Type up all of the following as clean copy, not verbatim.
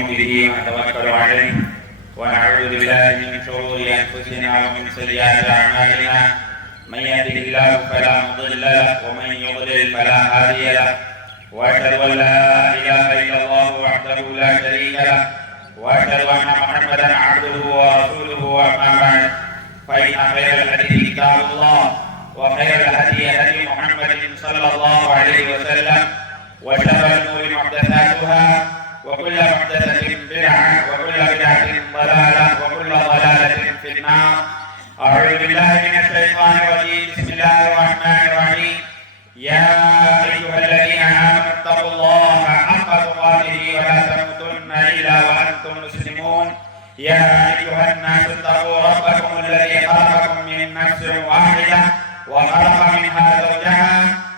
به ونتوكل عليه ونعوذ بالله من شرور أنفسنا ومن سيئات أعمالنا من يهده الله فلا مضل له ومن يضلل فلا هادي له وأشهد أن لا إله إلا الله وحده لا شريك له وأشهد أن محمدا عبده ورسوله وأما بعد فإن خير الحديث كتاب الله وخير الهدي هدي محمد صلى الله عليه وسلم وشر الأمور محدثاتها وكل محدثة بدعة وكل بدعة ضلالة وكل ضلالة في النار. أعوذ بالله من الشيطان الرجيم. بسم الله الرحمن الرحيم. يا أيها الذين آمنوا اتقوا الله حق تقاته ولا تموتن إلا وأنتم مسلمون. يا أيها الناس اتقوا ربكم الذي خلقكم من نفس واحدة وخلق منها زوجها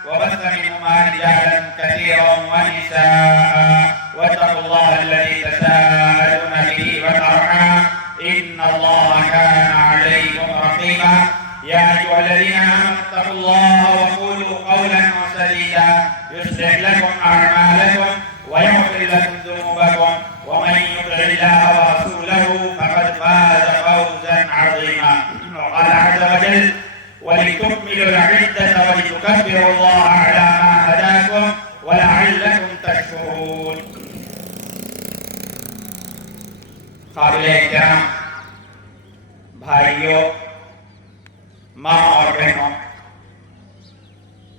وبث منهما رجالا كثيرا ونساء واتقوا الله الذي تساءلون به والأرحام إن الله كان عليكم رقيبا. يا أيها الذين آمنوا اتقوا الله وقولوا قولا سديدا يصلح لكم أعمالكم ويغفر لكم ذنوبكم ومن يطع الله ورسوله فقد فاز فوزا عظيما. وقال عز وجل ولتكملوا العدة ولتكبروا الله على ما هداكم ولعلكم تشكرون. قابل احترام بھائیوں، ماں اور بہنوں،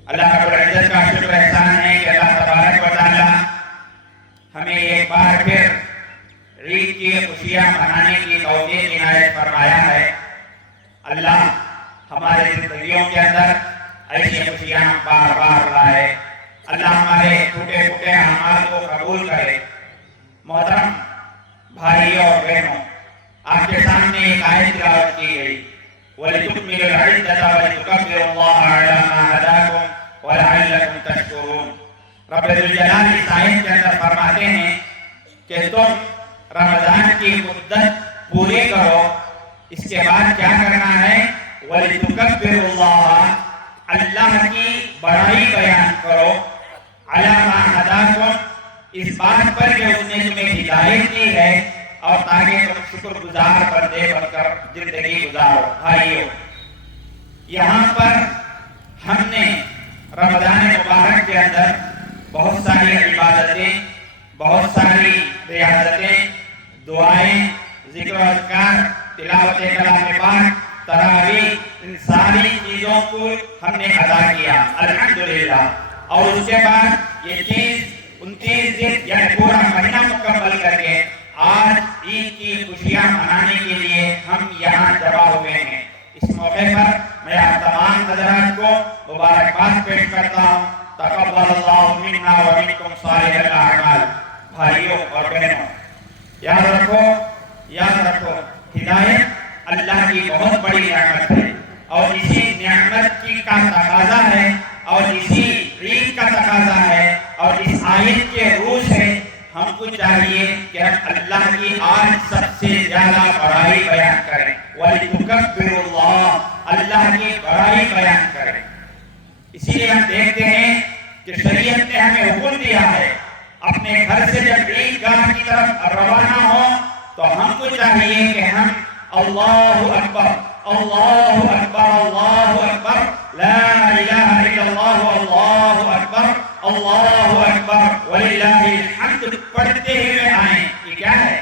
اللہ رب العزت کا شکر احسان ہے کہ اللہ تبارک و تعالی ہمیں ایک بار پھر عید کی خوشیاں منانے کی توفیق عنایت فرمایا ہے. اللہ ہمارے زندگیوں کے اندر ایسی خوشیاں بار بار لائے. اللہ ہمارے ٹوٹے پھوٹے اعمال کو قبول کرے. محترم بھائیوں اور بہنوں، آپ کے سامنے ایک آیت تلاوت کی گئی وَلِتُكْمِلُوا الْعِدَّةَ وَلِتُكَبِّرُوا اللَّهَ عَلَى مَا هَدَاكُمْ وَلَعَلَّكُمْ تَشْكُرُونَ. رب ذوالجلال اس آیت کے اندر فرماتے ہیں کہ تم رمضان کی مدت پوری کرو. اس کے بعد کیا کرنا ہے؟ وَلِتُكَبِّرُوا اللَّهَ، اللہ کی بڑائی بیان کرو. عَلَى مَا هَدَاكُمْ، اس بات پر کہ اس نے تمہیں ہدایت دی ہے اور تاکہ تم شکر گزار بندے بن کر زندگی گزارو. بھائیو، یہاں پر ہم نے رمضان مبارک کے اندر بہت ساری عبادتیں، بہت ساری ریاضتیں، دعائیں، ذکر و اذکار، تلاوت کلام پاک، تراویح، ان ساری چیزوں کو ہم نے ادا کیا الحمدللہ. اور اس کے بعد یہ 29 دن یعنی پورا مہینہ مکمل کر کے آج عید کی خوشیاں منانے کے لیے ہم یہاں جمع ہوئے ہیں. اس موقع پر میں آپ تمام حضرات کو مبارکباد پیش کرتا ہوں. تقبل اللہ منا ومنکم صالح الاعمال. بھائیوں اور بہنوں، یاد رکھو ہدایت اللہ کی بہت بڑی نعمت ہے اور اسی نعمت کی کا تقاضا ہے اور اسی عید کا تقاضا ہے اور اس آیت کے روح سے ہم کو چاہیے کہ ہم اللہ کی آج سب سے زیادہ بڑائی بیان کریں. وَلِتُكَبِّرُوا اللَّهَ، اللہ کی بڑائی بیان کریں. اسی لیے ہم دیکھتے ہیں کہ شریعت نے ہمیں حکم دیا ہے اپنے گھر سے جب عید گاہ کی طرف روانہ ہو تو ہم کو چاہیے کہ ہم اللہ اکبر اللہ اکبر اللہ اکبر لا الہ الا اللہ اللہ اکبر اللہ اکبر وللہ الحمد پڑھتے ہوئے آئیں. یہ کیا ہے؟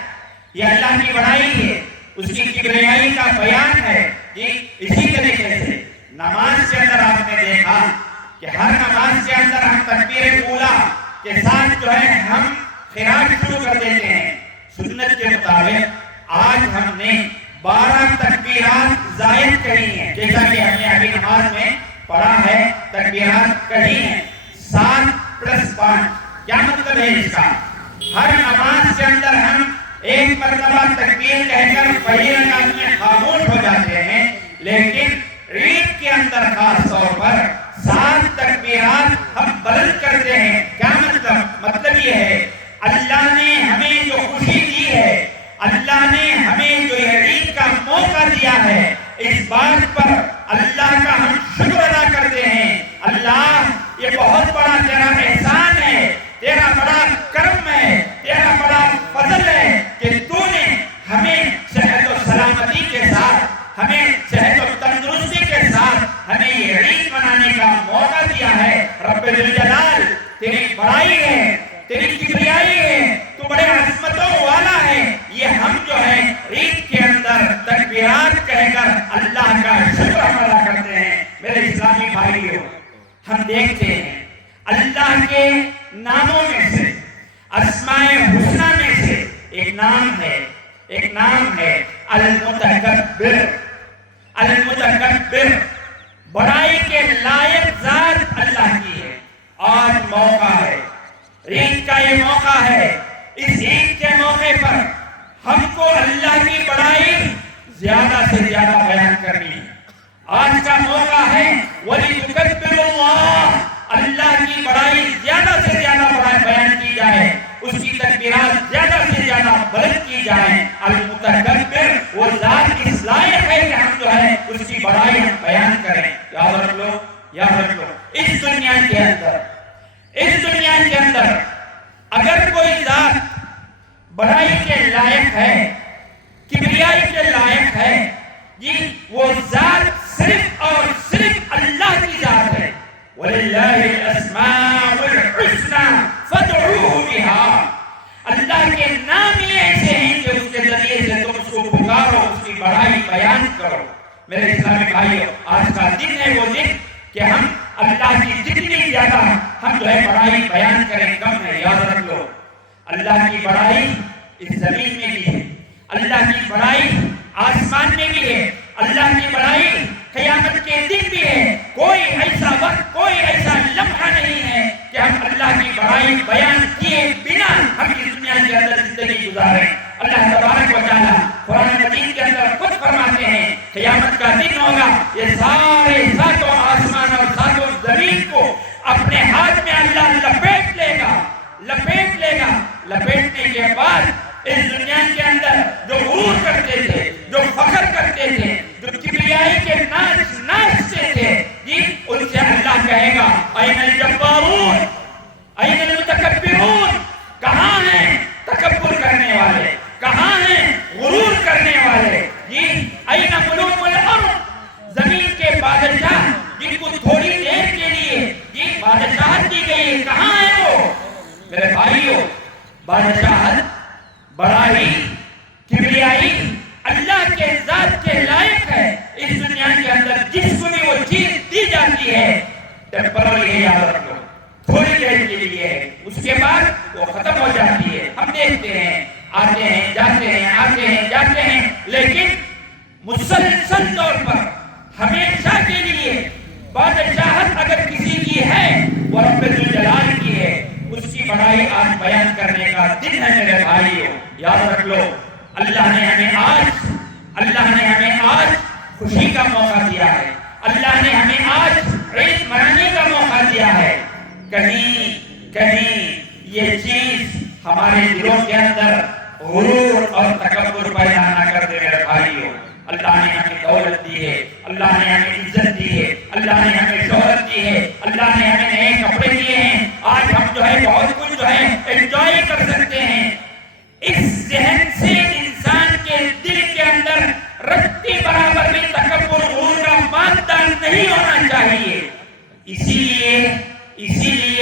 یہ اللہ کی بڑائی ہے، اس کی کبریائی کا بیان ہے. اسی طریقے سے نماز کے اندر آپ نے دیکھا کہ ہر نماز کے اندر ہم تکبیر اولا کے ساتھ جو ہے ہم قرات شروع کر دیتے ہیں. سنت کے مطابق آج ہم نے 12 تکبیرات زائد کہی ہیں، جیسا کہ ہم نے ابھی نماز میں پڑھا ہے. تکبیرات کہی ہیں 7 + 5. کیا مطلب ہے اس کا؟ ہر نماز کے اندر ہم ایک مرتبہ تکبیر کہہ کر پہلی رکعت میں خاموش ہو جاتے ہیں، لیکن عید کے اندر خاص طور پر 7 تکبیرات ہم بلند کرتے ہیں. کیا مطلب یہ ہے اللہ نے ہمیں جو خوشی دی ہے، اللہ نے ہمیں جو عید کا موقع دیا ہے، اس بات پر اللہ کا ہم شکر ادا کرتے ہیں. اللہ یہ بہت بڑا تیرا احسان ہے، تیرا بڑا کرم ہے، تیرا بڑا فضل ہے دیکھتے ہیں اللہ کے ناموں میں سے اسماء حسنہ میں سے ایک نام ہے المتکبر۔ المتکبر، بڑائی کے لائق ذات اللہ کی ہے۔ آج موقع ہے، عید کا یہ موقع ہے، اس عید کے موقع پر ہم کو اللہ کی بڑائی زیادہ سے زیادہ بیان کرنی ہے۔ آج کا موقع ہے وَلِتُكَبِّرُوا اللَّهَ، اللہ کی بڑائی زیادہ سے زیادہ بیان کی جائے، اس کی تکبیرات زیادہ سے زیادہ بلند کی جائیں۔ المتکبر وہ ذات اس لائق ہے کہ ہم جو ہے اس کی بڑائی ہم بیان کریں۔ یاد رکھ لو، یاد رکھ لو، اس دنیا کے اندر اگر کوئی ذات بڑائی کے لائق ہے، کبریائی کے لائق ہے، جی وہ ذات صرف اور صرف اللہ کی ذات ہے۔ وَلِلَّهِ الْأَسْمَاءُ الْحُسْنَى فَادْعُوهُ بِهَا، اللہ کے نام ہی ایسے ہیں کہ اس کے ذریعے سے تم اس کو پکارو، اس کی بڑائی بیان کرو۔ میرے اسلامی بھائیو، آج کا دن ہے وہ دن کہ ہم اللہ کی جتنی زیادہ ہم جو ہے بڑائی بیان کریں کم ہے۔ یاد رکھ لو، اللہ کی بڑائی اس زمین میں بھی ہے، اللہ کی بڑائی آسمان میں بھی ہے، اللہ کی بڑائی قیامت کے دن بھی ہے۔ کوئی ایسا وقت، کوئی ایسا لمحہ نہیں ہے کہ ہم اللہ کی بڑائی بیان کیے بنا ہم اس دنیا کے اندر زندگی گزاریں۔ اللہ تبارک و تعالیٰ قرآن مجید کے اندر خود فرماتے ہیں قیامت کا دن ہوگا، یہ سارے ساتوں آسمان اور ساتوں زمین کو اپنے ہاتھ میں اللہ لپیٹ لے گا۔ لپیٹنے کے بعد اس دنیا کے اندر جو غرور کرتے تھے، جو فخر کرتے تھے، جو کبریائی کے ناچتے تھے، جی ان سے اللہ کہے گا اَيْنَ الْجَبَّارُونَ اَيْنَ الْمُتَكَبِّرُونَ، کہاں ہیں تکبر کرنے والے، کہاں ہیں غرور کرنے والے؟ جی اَيْنَ مُلُوكُ الْأَرْضِ، زمین کے بادشاہ جن کو تھوڑی دیر کے لیے جی بادشاہت دی گئی، کہاں ہیں وہ؟ میرے بھائیو، بادشاہت، بڑائی، کبریائی اللہ کے ذات کے لائق ہے۔ اس دنیا کے اندر جس کو بھی وہ چیز دی جاتی ہے ٹیمپرری ہے، یاد رکھو، تھوڑی دیر کے لیے ہے، اس کے بعد وہ ختم ہو جاتی ہے۔ ہم دیکھتے ہیں، آتے ہیں جاتے ہیں، لیکن مسلسل طور پر ہمیشہ کے لیے بادشاہت اگر کسی کی ہے وہ رب ذوالجلال کی ہے۔ اس کی بڑائی آج بیان کرنے کا دن ہے میرے بھائیو، یاد رکھ لو۔ اللہ نے ہمیں آج خوشی کا موقع دیا ہے، اللہ نے ہمیں آج عید منانے کا موقع دیا ہے۔ کہیں یہ چیز ہمارے دلوں کے اندر غرور اور تکبر پیدا نہ کر دے میرے بھائیو۔ اللہ نے ہمیں دولت دی ہے، اللہ نے ہمیں عزت دی ہے، اللہ نے ہمیں شہرت دی ہے، اللہ نے ہمیں نئے کپڑے دیے ہیں، آج ہم جو ہے بہت کچھ جو ہے انجوائے کر سکتے ہیں۔ اس ذہن سے انسان کے دل کے اندر رتی برابر بھی تکبر غرور کا مادہ نہیں ہونا چاہیے۔ اسی لیے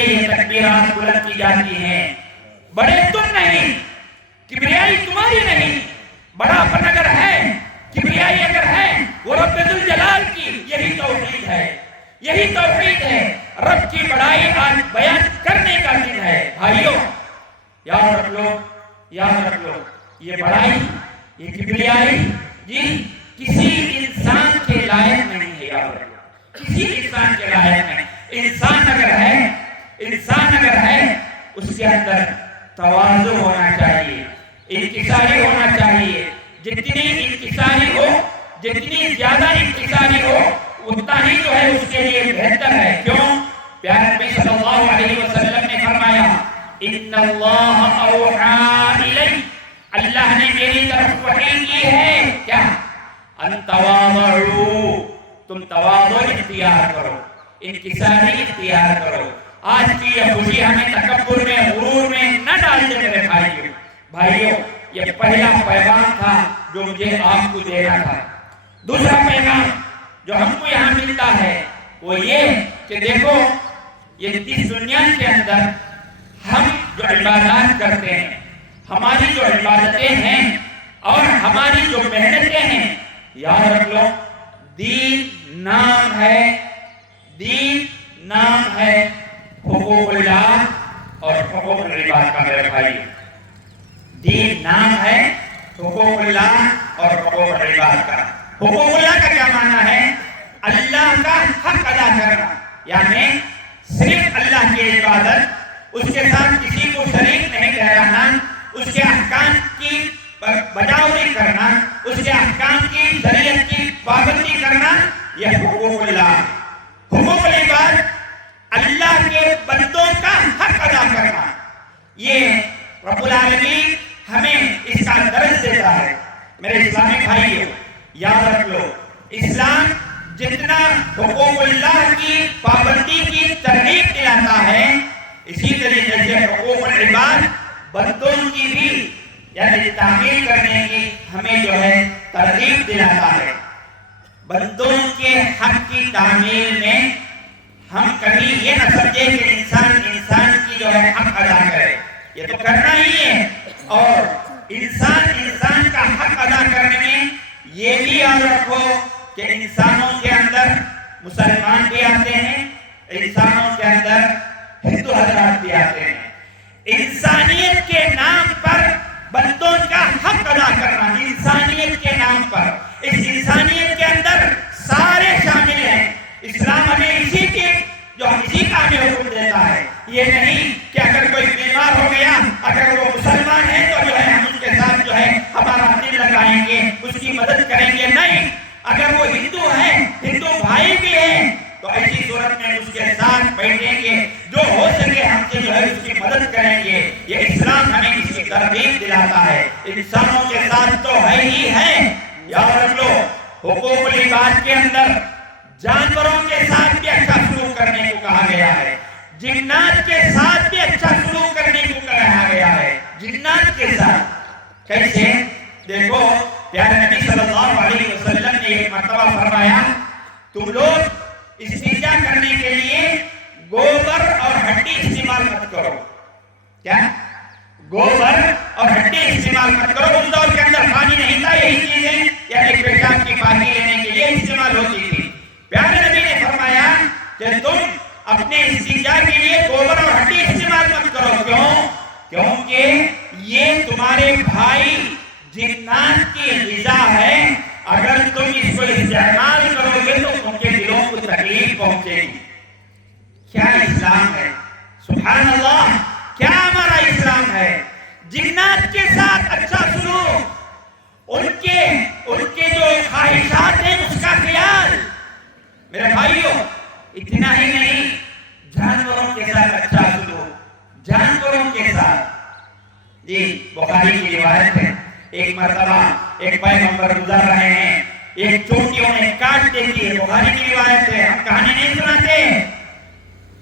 یہ تکبیرات بلند کی جاتی ہیں۔ بڑے تم نہیں، کبریائی تمہاری نہیں، بڑا پن اگر ہے، کبریائی اگر ہے، وہ رب ذوالجلال کی۔ یہی توحید ہے، رب کی بڑائی آج بیان کرنے کا دن ہے۔ بھائیو یاد رکھ لو، یہ بڑائی، یہ کبریائی جی کسی انسان کے لائق نہیں ہے۔ یاد رکھ لو، کسی انسان کے لائق نہیں۔ انسان اگر ہے اس کے اندر تواضع ہونا چاہیے، انکساری ہونا چاہیے۔ جتنی زیادہ انکساری ہو اتنا ہی جو ہے اس کے لیے بہتر ہے۔ کیوں؟ پیارے نبی صلی اللہ علیہ وسلم نے فرمایا ان اللہ اوحی الی، اللہ نے میری طرف وحی کی ہے کیا؟ ان تواضعوا، تم تواضع اختیار کرو، انکساری اختیار کرو۔ آج کی یہ خوشی ہمیں تکبر میں، غرور میں نہ ڈال دے میرے بھائیو۔ یہ پہلا پیغام تھا جو مجھے آپ کو دینا تھا۔ دوسرا پیغام جو ہم کو یہاں ملتا ہے وہ یہ کہ دیکھو، یہ اس دنیا کے اندر ہم جو عبادات کرتے ہیں، ہماری جو عبادتیں ہیں اور ہماری جو محنتیں ہیں، یاد رکھ لو، دین نام ہے میرے بھائی، دین نام ہے حقوق اللہ اور حقوق العباد کا۔ حقوق اللہ کا کیا معنی ہے؟ اللہ کا حق ادا کرنا، یعنی صرف اللہ کی عبادت، اس کے ساتھ کسی کو شریک نہیں ٹھہرانا، اس کے احکام کی بجاوری کرنا، اس کے احکام کی شریعت کی پابندی کرنا، یہ حقوق اللہ۔ حقوق العباد اللہ کے بندوں کا حق ادا کرنا، یہ رب العالمین ہمیں اس کا درس دیتا ہے۔ میرے اسلامی بھائیوں، یاد رکھ لو، اسلام جتنا حقوق اللہ کی پابندی کی ترغیب دلاتا ہے، اسی طریقے سے حقوق العباد بندوں کی بھی یعنی تعمیل کرنے کی ہمیں جو ہے ترغیب دلاتا ہے۔ بندوں کے حق کی تعمیل میں ہم کبھی یہ نہ سمجھے کہ انسان کی جو ہے حق ادا کرے، یہ تو کرنا ہی ہے، اور انسان کا حق ادا کرنے میں یہ بھی یاد رکھو کہ انسانوں کے اندر مسلمان بھی آتے ہیں، انسانوں کے اندر ہندو حضرات بھی آتے ہیں۔ انسانیت کے نام پر بندوں کا حق ادا کرنا، انسانیت کے نام پر، اس انسانیت کے اندر سارے شامل ہیں۔ اسلام ہمیں اسی کا ہمیں حکم دیتا ہے، یہ نہیں کہ اگر کوئی بیمار ہو گیا، اگر وہ مسلمان ہے تو جو ہے ہم اس کے ساتھ جو ہے ہمارا دل لگائیں گے، اس کی مدد کریں گے، نہیں۔ اگر وہ ہندو ہے، ہندو بھائی بھی ہے، تو ایسی صورت میں اس کے ساتھ بیٹھیں گے، جو ہو سکے ہم سے جو ہے اس کی مدد کریں گے۔ یہ اسلام ہمیں اس کی ترغیب دلاتا ہے۔ انسانوں کے ساتھ تو ہے ہی ہے، یاد رکھ لو، حقوق العباد کے اندر جانوروں کے ساتھ بھی اچھا سلوک کرنے کو کہا گیا ہے، جنات کے ساتھ بھی اچھا سلوک کرنے کو کہا گیا ہے۔ جنات کے ساتھ کیسے؟ دیکھو، پیارے نبی صلی اللہ علیہ وسلم نے ایک مرتبہ فرمایا، تم لوگ استنجا کرنے کے لیے گوبر اور ہڈی استعمال مت کرو۔ کیا؟ گوبر اور ہڈی استعمال مت کرو۔ اس دور کے اندر پانی نہیں تھا، یہی چیزیں یعنی پیشاب کی پانی لینے کے لیے استعمال ہوتی تھی۔ پیارے نبی نے فرمایا کہ تم اپنے استنجا کے لیے گوبر اور ہڈی استعمال مت کرو۔ کیوں؟ کیونکہ یہ تمہارے بھائی جنات کی غذا ہے، اگر تم اس کو استعمال کرو گے تو ان کے دلوں کو تکلیف پہنچے گی۔ کیا اسلام ہے؟ سبحان اللہ، کیا ہمارا اسلام ہے! جنات کے ساتھ اچھا سلوک، ان کے جو خواہشات ہیں اس کا خیال۔ میرے بھائیوں، اتنا ہی نہیں، جانوروں کے ساتھ اچھا سلوک، جانوروں کے ساتھ۔ جی، بخاری کی روایت ہے، ایک مرتبہ ایک پیغمبر گزر رہے ہیں، ایک چونٹیوں نے کاٹ دیتی ہے، بخاری کی روایت ہے، ہم کہانی نہیں سناتے۔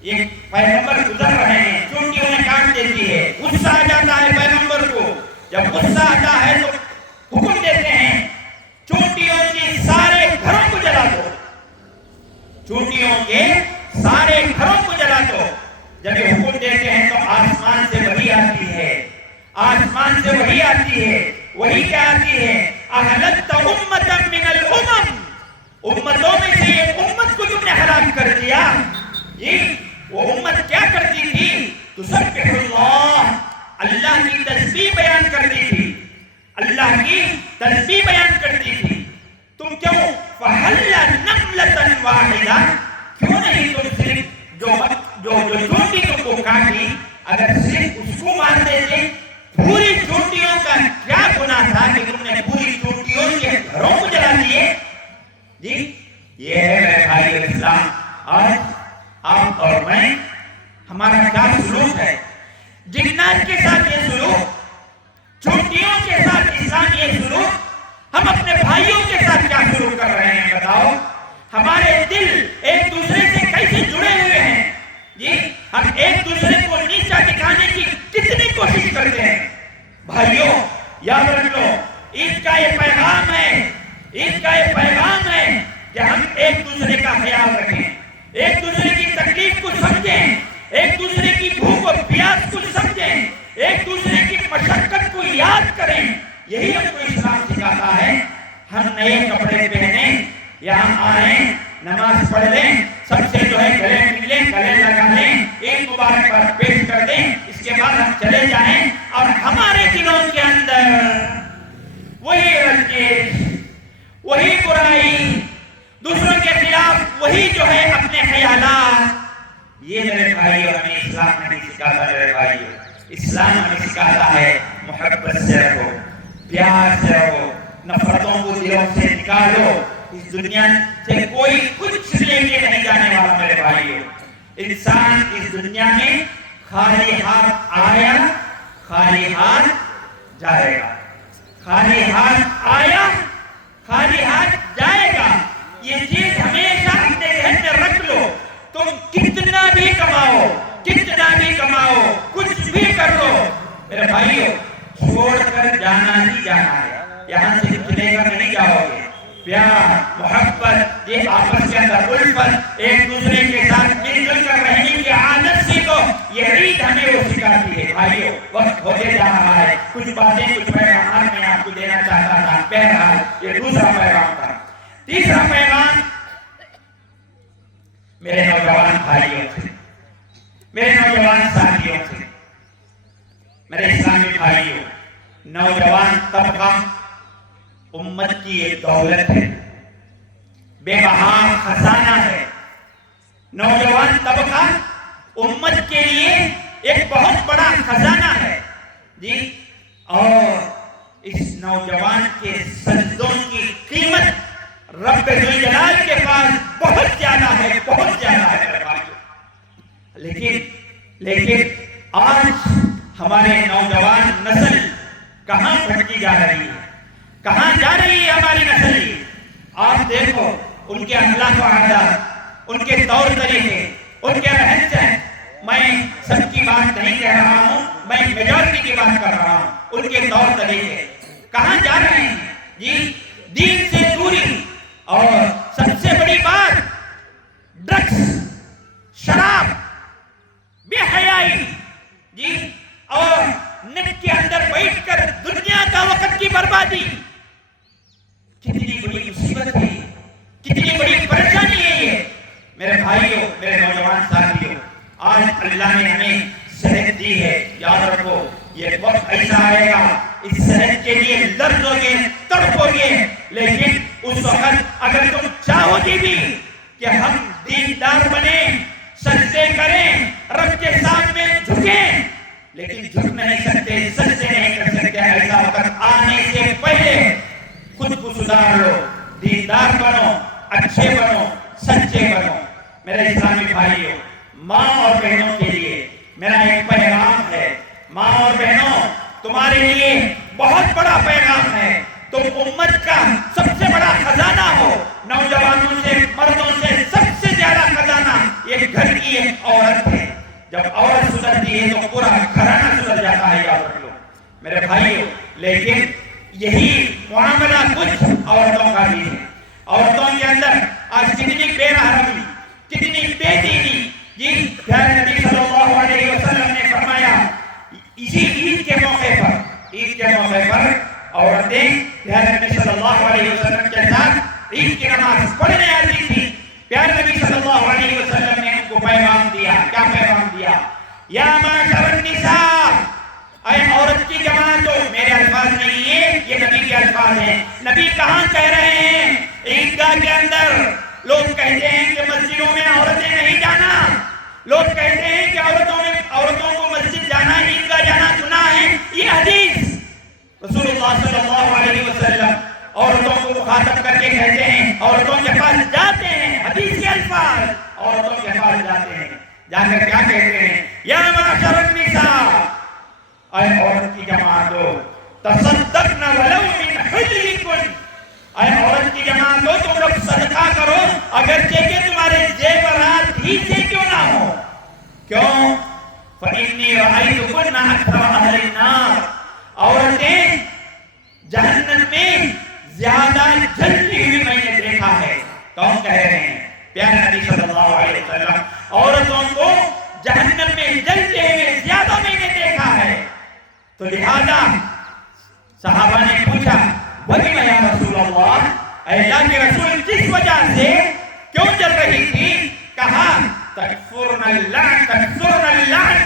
ایک پیغمبر گزر رہے ہیں، چونٹیوں نے کاٹ دیتی ہے، غصہ آ جاتا ہے پیغمبر کو۔ جب غصہ آتا ہے تو حکم دیتے ہیں، چونٹیوں کی سارے گھروں کو جلا دو، چونٹیوں کے سارے گھروں کو جلا دو۔ جب یہ حکم دیتے ہیں تو آسمان سے وحی آتی ہے، آسمان سے وحی آتی ہے۔ وحی کیا آتی ہے؟ اہلکت امتا من الامم، امتوں میں سے ایک امت کو تم نے ہلاک کر دیا۔ یہ وہ امت کیا کرتی تھی؟ تسبح اللہ، اللہ کی تسبیح بیان کرتی تھی، اللہ کی تسبیح بیان کرتی تھی۔ تم کیوں فَحَلَّ نَمْلَةً وَاحِدًا، کیوں نہیں تم صرف جو چونٹی تم کو کاٹی، اگر صرف اس کو مار دیتے؟ پوری چونٹیوں کا کیا گناہ تھا کہ تم نے پوری چونٹیوں کے گھروں کو جلا دیے؟ جی، یہ ہے میرے بھائی اسلام۔ آج آپ اور میں، ہمارا کیا سلوک ہے؟ جنات کے ساتھ یہ سلوک، چونٹیوں کے ساتھ اسلام یہ سلوک، ہم اپنے بھائیوں کے ساتھ کیا سلوک کر رہے ہیں بتاؤ؟ ہمارے دل ایک دوسرے سے کیسے جڑے ہوئے ہیں؟ جی، ہم ایک دوسرے کو نیچا دکھانے کی کتنی کوشش کرتے ہیں۔ بھائیوں، یاد رکھ لو، عید کا یہ پیغام ہے، عید کا یہ پیغام ہے کہ ہم ایک دوسرے کا خیال رکھیں، ایک دوسرے کی تکلیف کو سمجھیں، ایک دوسرے کی بھوک اور پیاس کو سمجھیں، ایک دوسرے کی مشقت کو یاد کریں۔ یہی ہم کو اسلام سکھاتا ہے۔ ہم نئے کپڑے پہنیں، یہاں آئیں، نماز پڑھ لیں، سب سے جو ہے گلے ملیں، گلے لگا لیں، ایک مبارکباد پیش کر دیں، اس کے بعد ہم چلے جائیں اور ہمارے دلوں کے اندر وہی رنجش، وہی برائی، دوسروں کے خلاف وہی جو ہے اپنے خیالات، یہ میرے بھائیوں ہمیں اسلام نہیں سکھاتا۔ میرے بھائیوں اسلام ہمیں سکھاتا ہے محبت سے رہو، پیار سے رہو، نفرتوں کو دلوں سے نکالو۔ اس دنیا سے کوئی کچھ لے کے نہیں جانے والا میرے بھائیوں۔ انسان اس دنیا میں خالی ہاتھ آیا، خالی ہاتھ جائے گا، خالی ہاتھ آیا، خالی ہاتھ جائے گا۔ یہ چیز ہمیشہ اپنے ذہن میں رکھ لو۔ تم کتنا بھی کماؤ، کتنا بھی کماؤ، کچھ بھی کر لو، میرے بھائیوں چھوڑ کر جانا ہی جانا ہے۔ یہاں سے نکلے گا نہیں جاؤ گے۔ پیار، محبت، یہ آپس کے اندر الفت، ایک دوسرے کے ساتھ مل جل کر رہنے کی عادت سیکھو۔ یہ عید ہمیں وہ سکھاتی ہے۔ بھائیوں وقت ہوتے جا رہا ہے، کچھ باتیں، کچھ پیغامات میں آپ کو دینا چاہتا تھا۔ بہرحال یہ دوسرا پیغام تھا۔ تیسرا پیغام میرے نوجوان بھائیوں سے، میرے نوجوان ساتھیوں سے، میرے اسلامی بھائیوں، نوجوان طبقہ امت کی ایک دولت ہے، بے بہا خزانہ ہے۔ نوجوان طبقہ امت کے لیے ایک بہت بڑا خزانہ ہے جی، اور اس نوجوان کے سجدوں کی قیمت رب ذوالجلال کے پاس بہت زیادہ ہے، بہت زیادہ ہے۔ لیکن آج ہمارے نوجوان نسل کہاں بھٹکی جا رہی ہے، کہاں جا رہی ہے ہماری نسل؟ آپ دیکھو ان کے اخلاق و عادات، ان کے طور طریقے، ان کے رہن سہن۔ میں سب کی بات نہیں کہہ رہا ہوں، میں میجورٹی کی بات کر رہا ہوں۔ ان کے طور طریقے کہاں جا رہے ہیں جی؟ دین سے دوری، اور سب سے بڑی بات ڈرگس، شراب، بے حیائی جی، اور نیٹ کے اندر بیٹھ کر دنیا کا وقت کی بربادی۔ کتنی بڑی مصیبت ہے، کتنی بڑی پریشانی ہے یہ میرے بھائیوں، میرے نوجوان ساتھیوں۔ آج اللہ نے ہمیں صحت دی ہے، یاد رکھو یہ وقت ایسا آئے گا، اس صحت کے لیے لڑو گے، تڑپو گے، لیکن اس وقت اگر تم چاہو گے بھی کہ ہم دیندار بنیں، سجدے کریں، رب کے سامنے جھکیں، لیکن جھک نہیں سکتے، سجدے نہیں کر سکتے، ایسا وقت آنے سے پہلے خود کو سدھار لو، دیندار بنو، اچھے بنو، سچے بنو۔ میرے اسلامی بھائیوں، ماں اور بہنوں کے لیے میرا ایک پیغام ہے۔ ماں اور بہنوں، تمہارے لیے بہت بڑا پیغام ہے۔ تم امت کا سب سے بڑا خزانہ ہو۔ نوجوانوں سے، مردوں سے سب سے زیادہ خزانہ یہ گھر کی ایک عورت ہے۔ جب عورت سدھرتی ہے تو پورا گھرانہ سدھر جاتا ہے، یاد رکھ لو میرے بھائیوں۔ لیکن یہی معاملہ کچھ عورتوں کا بھی ہے۔ عورتوں کے اندر آج کتنی بے رحمی، کتنی بے دینی جی۔ پیارے نبی صلی اللہ علیہ وسلم نے فرمایا، اسی عید کے موقع پر عورتیں پیارے نبی صلی اللہ علیہ وسلم کے ساتھ عید کی نماز پڑھنے آتی تھی۔ پیارے نبی صلی اللہ علیہ وسلم نے ان کو پیغام دیا۔ کیا پیغام دیا؟ یا معاشر النساء، اے عورت کی جماعت ہو۔ میرے الفاظ نہیں ہیں، یہ نبی کے الفاظ ہیں۔ نبی کہاں کہہ رہے ہیں؟ عیدگاہ کے اندر۔ لوگ کہتے ہیں کہ مسجدوں میں عورتیں نہیں جانا، لوگ کہتے ہیں کہ عورتوں کو مسجد جانا، عیدگاہ جانا گناہ ہے۔ یہ حدیث رسول اللہ صلی اللہ علیہ وسلم عورتوں کو مخاطب کر کے کہتے ہیں، عورتوں کے پاس جاتے ہیں، حدیث کے الفاظ، عورتوں کے پاس جاتے ہیں، جا کر کیا کہتے ہیں؟ یا معاشر النساء، اے عورت کی جماعت ہو، تصدقن ولو من حجرکن، اے عورت کی جماعت ہو، تم لوگ صدقہ کرو اگرچہ کہ تمہارے زیورات ہی سے کیوں نہ ہو۔ کیوں؟ فإنی رأیتکن اکثر اہل النار، عورتیں جہنم میں زیادہ جلتی ہوئی میں نے دیکھا ہے۔ کون کہہ رہے ہیں؟ پیارے نبی صلی اللہ علیہ وسلم۔ عورتوں کو جہنم میں جلتے ہوئے زیادہ میں نے دیکھا ہے۔ تو لہذا صحابہ نے پوچھا، وَلِمَ يَا رسول اللہ، اے اللہ کے رسول کس وجہ سے کیوں جل رہی تھی؟ کہا تکفرن اللعن،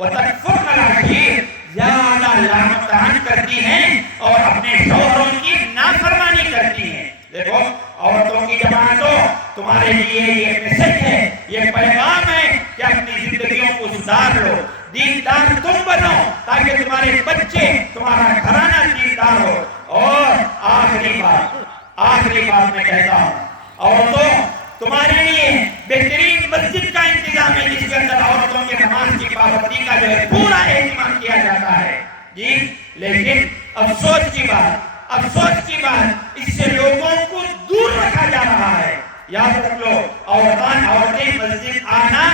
وَتَكْفُرْنَ الْعَشِيرَ، زیادہ لعنت طعن کرتی ہیں اور اپنے شوہروں کی نافرمانی کرتی ہیں۔ دیکھو عورتوں کی جماعتوں، تمہارے لیے یہ میسج ہے، یہ پیغام ہے کہ اپنی زندگیوں کو سدھار لو، دیندار تم بنو تاکہ تمہارے بچے، تمہارا گھرانہ دیندار ہو۔ اور آخری بات میں کہتا ہوں، عورتوں تمہارے لیے بہترین مسجد کا انتظام ہے جس کے اندر عورتوں کے نماز کی پابندی کا جو ہے پورا اہتمام کیا جاتا ہے جی۔ لیکن افسوس کی بات اس سے لوگوں کو دور رکھا جا رہا ہے۔ یاد رکھ لو، عورتیں مسجد آنا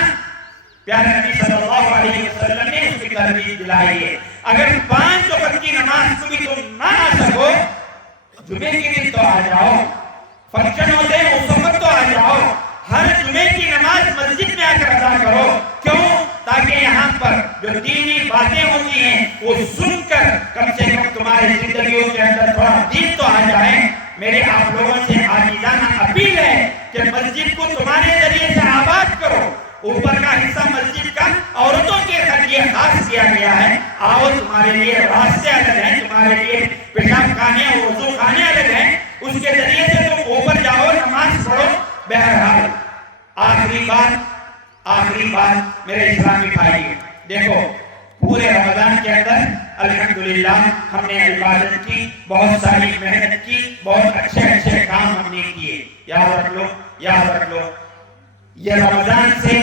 پیارے نبی صلی اللہ علیہ وسلم نے اس کی ترغیب دلائی ہے۔ اگر 5 وقت کی نماز کو بھی تم نہ آ سکو، جمعے کے دن تو آ جاؤ، فنکشن ہوتے ہیں اس وقت تو آ جاؤ، ہر جمعے کی نماز مسجد میں آ کر ادا کرو۔ کیوں؟ تاکہ یہاں پر جو دینی باتیں ہوتی ہیں وہ سن کر کم سے کم تمہاری زندگیوں کے اندر تھوڑا دین تو آ جائے۔ میرے آپ لوگوں سے عاجزانہ اپیل ہے کہ مسجد کو تمہارے ذریعے سے آباد کرو۔ اوپر کا حصہ مسجد کا عورتوں کے لیے خاص کیا گیا ہے۔ آؤ، تمہارے لیے راستے الگ ہیں، تمہارے لیے پیشاب خانے اور وضو خانے الگ ہیں، اس کے ذریعے سے تم اوپر جاؤ، نماز پڑھو۔ بہرحال آخری بات میرے اسلامی بھائی، دیکھو پورے رمضان کے اندر الحمدللہ ہم نے عبادت کی، بہت ساری محنت کی، بہت اچھے کام ہم نے کیے۔ یاد رکھ لو یہ رمضان سے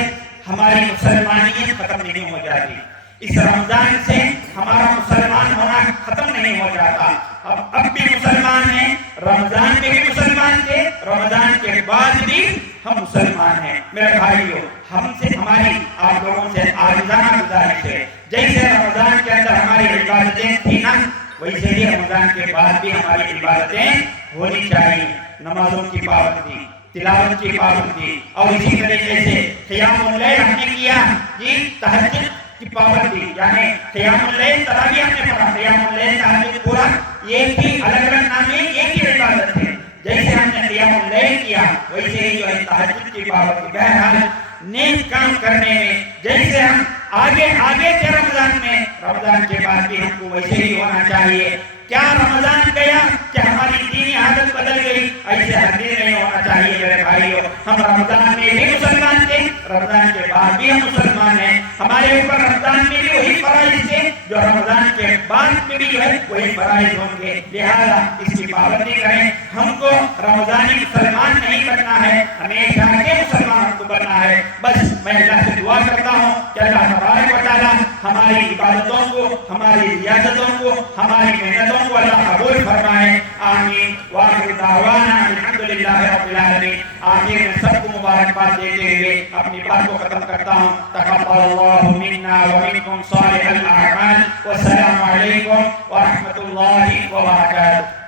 ہماری مسلمانیت ختم نہیں ہو جاتی، اس رمضان سے ہمارا مسلمان ہونا ختم نہیں ہو جاتا۔ اب بھی مسلمان ہیں، رمضان میں بھی مسلمان تھے، رمضان کے بعد بھی ہم مسلمان ہیں۔ میرے بھائیو، ہماری آپ لوگوں سے عاجزانہ گزارش ہے، جیسے رمضان کے اندر ہماری عبادتیں تھی نا، ویسے ہی رمضان کے بعد بھی ہماری عبادتیں ہونی چاہیے۔ نمازوں کی پابندی، تلاوت کی پابندی، اور اسی طریقے سے قیام اللیل ہم نے کیا جی، تہجد کی پابندی، یعنی قیام اللیل تراویح ہم نے پڑھا، قیام اللیل تہجد پورا، یہ بھی الگ الگ نام ہے، ایک ہی عبادت ہے۔ جیسے ہم نے قیام اللیل کیا ویسے ہی جو ہے تہجد کی پابندی۔ بہرحال نیک کام کرنے میں جیسے ہم آگے کے رمضان کے بعد بھی ہم کو ویسے ہی ہونا چاہیے۔ کیا رمضان گیا کہ ہماری دینی عادت بدل گئی؟ ایسے ہرگز نہیں ہونا چاہیے میرے بھائیو۔ ہم رمضان میں بھی مسلمان تھے، رمضان کے بعد بھی ہم مسلمان ہیں۔ ہمارے اوپر رمضان میں بھی وہی فرائض تھے جو رمضان کے بعد میں بھی جو ہے وہی فرائض ہوں گے، لہذا اس کی پابندی کریں۔ ہم کو رمضانی مسلمان نہیں بننا ہے، ہمیشہ کے مسلمان ہم کو بننا ہے۔ بس میں اللہ سے دعا کرتا ہوں کہ اللہ تبارک و تعالیٰ ہماری عبادتوں کو، ہماری ریاضتوں کو، ہماری محنتوں کو اللہ قبول فرمائے، آمین۔ وآخر دعوانا الحمدللہ رب العالمین۔ آخر میں سب کو مبارکباد دیتے ہوئے اپنی بات کو ختم کرتا ہوں۔ تقبل اللہ منا ومنکم صالح الاعمال، والسلام علیکم ورحمۃ اللہ وبرکاتہ۔